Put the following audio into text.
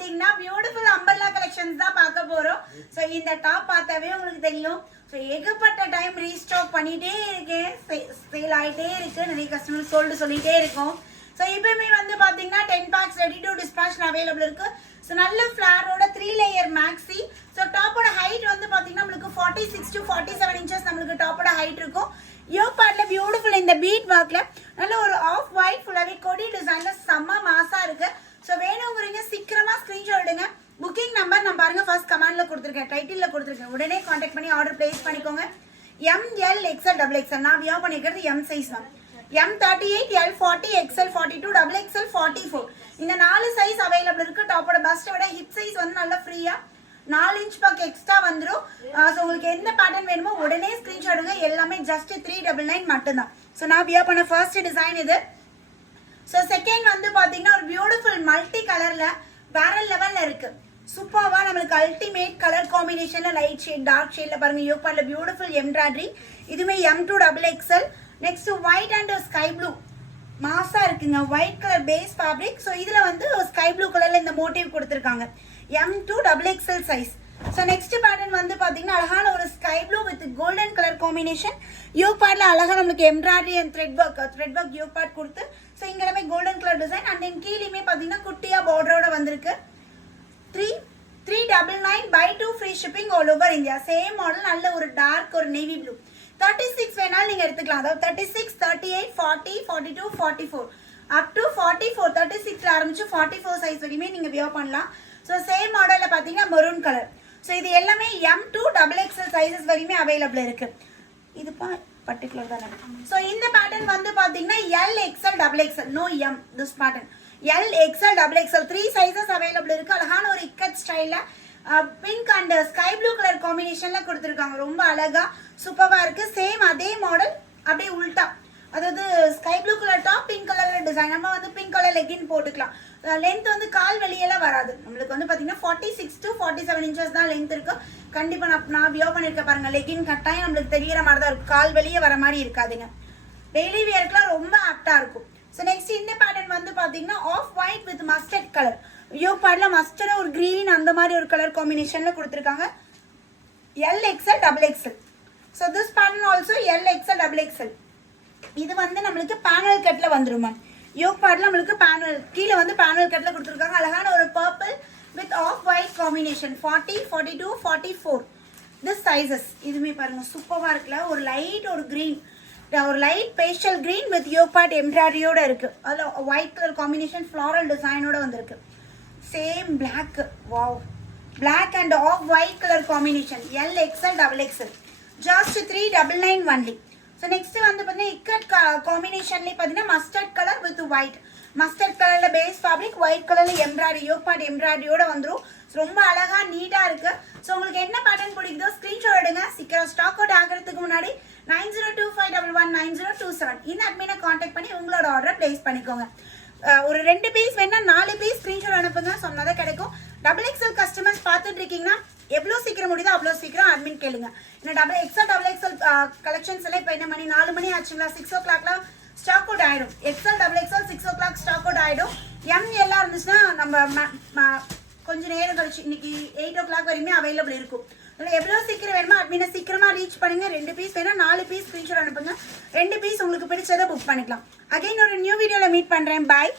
பாத்தீங்கன்னா beautiful umbrella collections தான் பார்க்க போறோம். சோ இந்த டாப் பார்த்தாவே உங்களுக்கு தெரியும். ஸோ ஏகப்பட்ட டைம் ரீஸ்டாக் பண்ணிட்டே இருக்கேன், சேல் ஆகிட்டே இருக்கு, நிறைய கஸ்டமர் சோல்டு சொல்லிட்டே இருக்கும். ஸோ இப்பவுமே வந்து பார்த்தீங்கன்னா 10 packs ready to dispatch available இருக்கு. ஸோ நல்ல ஃப்ளாரோட 3 லேயர் மேக்ஸி. ஸோ டாப்போட ஹைட் வந்து பார்த்தீங்கன்னா நம்மளுக்கு 46 to 47 இன்ச்சஸ் நம்மளுக்கு டாப்போட ஹைட் இருக்கும். யோக் பார்ட்ல பியூட்டிஃபுல் இந்த பீட் ஒர்க்ல நல்ல ஒரு ஆஃப் ஒயிட் ஃபுல்லாவே கொடி டிசைன்ல செம்ம மாசா இருக்கு. ஸோ வேணுங்கிறீங்க சீக்கிரமா ஸ்கிரீன்ஷாட் எடுங்க. புக்கிங் நம்பர் நான் பாருங்க ஃபர்ஸ்ட் கமெண்ட்ல கொடுத்துருக்கேன், டைட்டில்ல கொடுத்துருக்கேன். உடனே கான்டாக்ட் பண்ணி ஆர்டர் பிளேஸ் பண்ணிக்கோங்க. ML XL XXL நான் வியர் பண்ணிக்கிறது M சைஸ் தான். M38 L40 XL 42 XXL 44 இந்த 4 சைஸ் அவைலபிள் இருக்கு. டாப்போட பஸ்ட்டை விட ஹிப் சைஸ் வந்து நல்லா ஃப்ரீயா 4 இன்ச் பக்கம் எக்ஸ்ட்ரா வந்துடும். ஸோ உங்களுக்கு எந்த பேட்டர்ன் வேணுமோ உடனே ஸ்கிரீன்ஷாட் எடுங்க. எல்லாமே ஜஸ்ட் 399 மட்டும்தான். ஸோ நான் வியர் பண்ண ஃபர்ஸ்ட் டிசைன் இது. ஸோ செகண்ட் வந்து பார்த்தீங்கன்னா ஒரு பியூட்டிஃபுல் மல்டி கலர்ல வேற லெவல்ல இருக்கு. சூப்பர்வா நம்மளுக்கு அல்டிமேட் கலர் காம்பினேஷன்ல லைட் ஷேட் டார்க் ஷேட்ல பாருங்க. யோக் பார்ட்ல பியூட்டிஃபுல் எம்ப்ராய்டரி. இதுமே M2 XXL. Next white and sky blue மாசா இருக்குங்க. White colour base fabric. So இதுல வந்து ஸ்கை ப்ளூ கலர்ல இந்த மோட்டிவ் கொடுத்துருக்காங்க. M2 XXL size. So next pattern வந்து பாத்தீங்கன்னா அழகான ஒரு sky blue with golden colour combination. Yoke பார்ட்ல அழகா நம்மளுக்கு embroidery and thread work yoke part கொடுத்து ஸோ இங்க எல்லாமே golden colour design. And then கீழேயுமே பாத்தீங்கன்னா குட்டியா பார்டரோட வந்திருக்கு. 399 by 2 free shipping all over India. Same model நல்ல ஒரு டார்க் ஒரு நேவி ப்ளூ. 36 வேணாலும் நீங்க எடுத்துக்கலாம். அதாவது 36, 38, 40, 42, 44 அப் டு 44 36ல ஆரம்பிச்சு 44 சைஸ் வரையுமே நீங்க வியர் பண்ணலாம். ஸோ சேம் மாடல்ல பாத்தீங்கன்னா மெரூன் கலர். ஸோ இது எல்லாமே M2 XXL சைஸஸ் வரையுமே அவைலபிள் இருக்கு. இது பர்டிகுலர் தானே. ஸோ இந்த பேட்டர்ன் வந்து பாத்தீங்கன்னா LXL XXL no M this pattern LXL XXL 3 sizes available இருக்கு. அழகான ஒரு இக்கட் ஸ்டைல்ல pink and sky blue colour காம்பினேஷன்ல கொடுத்துருக்காங்க. ரொம்ப அழகா சூப்பரா இருக்கு. சேம் அதே மாடல் அப்படியே உல்டா, அதாவது sky blue colour top pink colour design. நம்ம வந்து பிங்க் கலர் லெகின் போட்டுக்கலாம். லென்த் வந்து கால் வெளியெல்லாம் வராது. நம்மளுக்கு வந்து பாத்தீங்கன்னா 46 to 47 இன்ச்சஸ் தான் லென்த் இருக்கு. கண்டிப்பா நான் வியர் பண்ணிருக்க பாருங்க. லெகின் கட்டாயம் நம்மளுக்கு தெரியற மாதிரி தான் இருக்கும், கால் வெளியே வர மாதிரி இருக்காதுங்க. டெய்லி வியர்க்குலாம் ரொம்ப ஆப்டா இருக்கும். ஸோ நெக்ஸ்ட் இந்த பேட்டர்ன் வந்து பாத்தீங்கன்னா off white with mustard colour. Yoke பார்ட்ல மஸ்டர்ட் ஒரு கிரீன் அந்த மாதிரி ஒரு கலர் காம்பினேஷன்ல கொடுத்துருக்காங்க. LXL XXL. So this pattern also LXL XXL. இது வந்து நம்மளுக்கு பேனல் கட்ல வந்துரும் மேம். யோக் பார்ட்ல நம்மளுக்கு பேனல் கீழே வந்து பேனல் கட்ல கொடுத்துருக்காங்க. அழகான ஒரு purple with off white combination 40, 42, 44 this sizes. இதுமே பாருங்க சூப்பரா இருக்குல்ல. ஒரு லைட் ஒரு கிரீன், ஒரு light pastel green with yoke part எம்ப்ராய்டரியோட இருக்கு. அதுல ஒயிட் கலர் காம்பினேஷன் ஃப்ளாரல் டிசைனோட வந்திருக்கு. Same black, wow, black and off white colour combination LXL XXL just 399 only. So next வந்து பார்த்தீங்கன்னா இக்கட் காம்பினேஷன்லேயே பார்த்தீங்கன்னா mustard colour with white. Mustard கலர்ல பேஸ் ஃபேப்ரிக், ஒயிட் கலர்ல எம்ப்ராய்டரி, யோக் பார்ட் எம்ப்ராய்டரியோட வந்துடும். ரொம்ப அழகா நீட்டா இருக்கு. ஸோ உங்களுக்கு என்ன பேட்டர்ன் பிடிக்குதோ ஸ்கிரீன்ஷாட் எடுங்க. சீக்கிரம் ஸ்டாக் அவுட் ஆகிறதுக்கு முன்னாடி 9025119027 இந்த அட்மினை கான்டாக்ட் பண்ணி உங்களோட ஆர்டரை பிளேஸ் பண்ணிக்கோங்க. ஒரு 2 பீஸ் வேணா 4 பீஸ் ஸ்கிரீன்ஷாட் அனுப்புங்க, சொன்னதான் கிடைக்கும். XXL கஸ்டமர்ஸ் பார்த்துட்டு இருக்கீங்கன்னா எவ்வளோ சீக்கிரம் முடியுதோ அவ்வளோ சீக்கிரம் அட்மின் கேளுங்க. ஏன்னா XXL கலெக்ஷன்ஸ் எல்லாம் இப்போ என்ன மணி 4 மணி ஆச்சுங்களா, 6 o'clockலாம் ஸ்டாக் அவுட் ஆயிடும். XXL 6 o'clock ஸ்டாக் அவுட் ஆயிடும். எல்லாம் இருந்துச்சுன்னா நம்ம கொஞ்சம் நேரம் கழிச்சு இன்னைக்கு 8 o'clock வரையுமே அவைலபிள் இருக்கும். எவ்வளோ சீக்கிரம் வேணுமோ அட்மினை சீக்கிரமா ரீச் பண்ணுங்க. 2 பீஸ் வேணா 4 பீஸ் ஸ்கிரீன்ஷாட் அனுப்புங்க. 2 பீஸ் உங்களுக்கு பிடிச்சதை புக் பண்ணிக்கலாம். அகைன் ஒரு நியூ வீடியோல மீட் பண்றேன். பாய்.